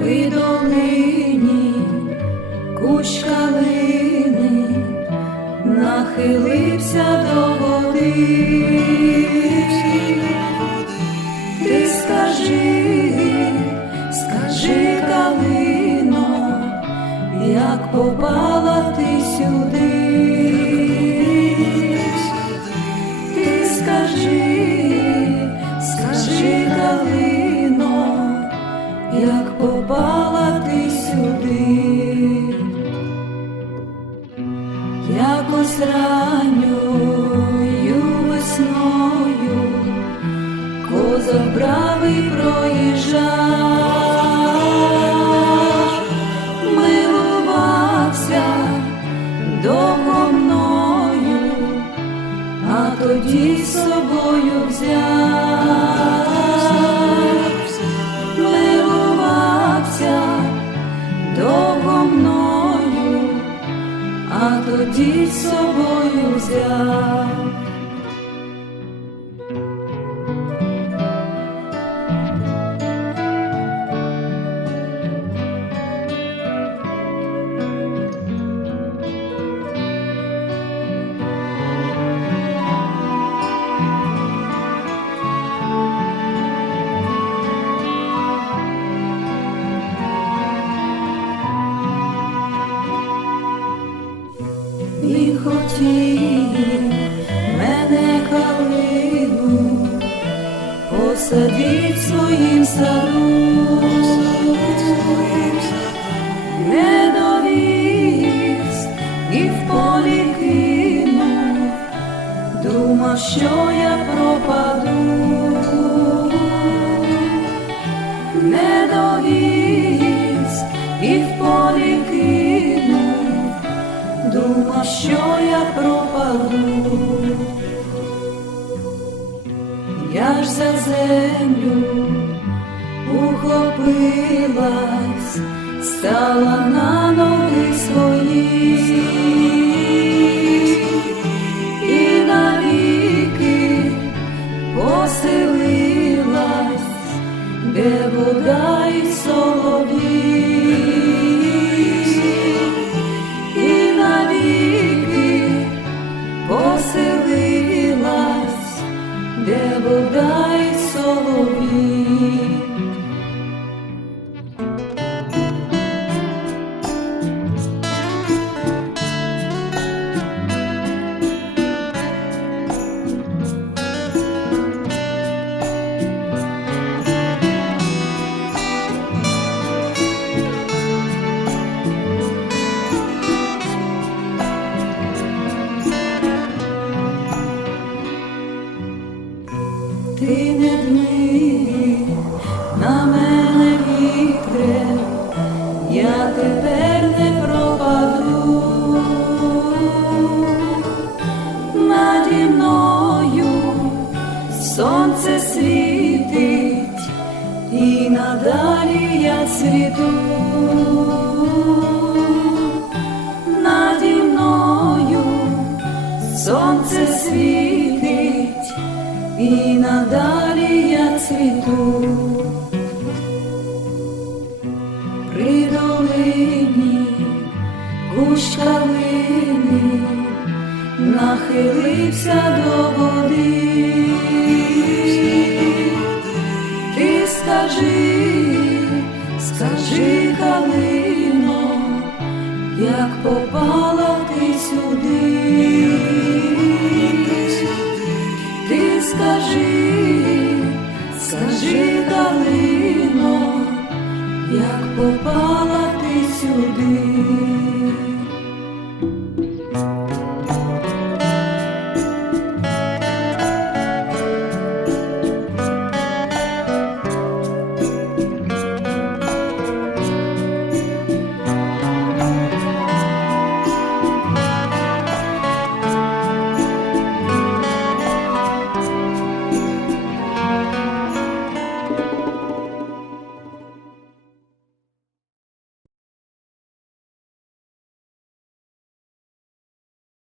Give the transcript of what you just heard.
при долині кущ калини нахилився до води, ти скажи, скажи калино, як попала ти сюди, ти скажи. Як попала ти сюди. Якось ранньою весною козак бравий проїжджав, милувався довго мною, а тоді з собою взяв, тоді з собою взяв. Мене калину посадить в своїм саду, не довіз і в полі кинув, думав, що я пропаду, не довіз і в думав, що я пропаду, я ж за землю ухопилась, стала на ноги свої. І навіки поселилась, де вода і солов'ї сонце світить, і надалі я світу. Наді сонце світить, і надалі я цвіту. При долині кущ нахилився до води. Попала ти сюди. Ти скажи, скажи, далино, як попала ти сюди.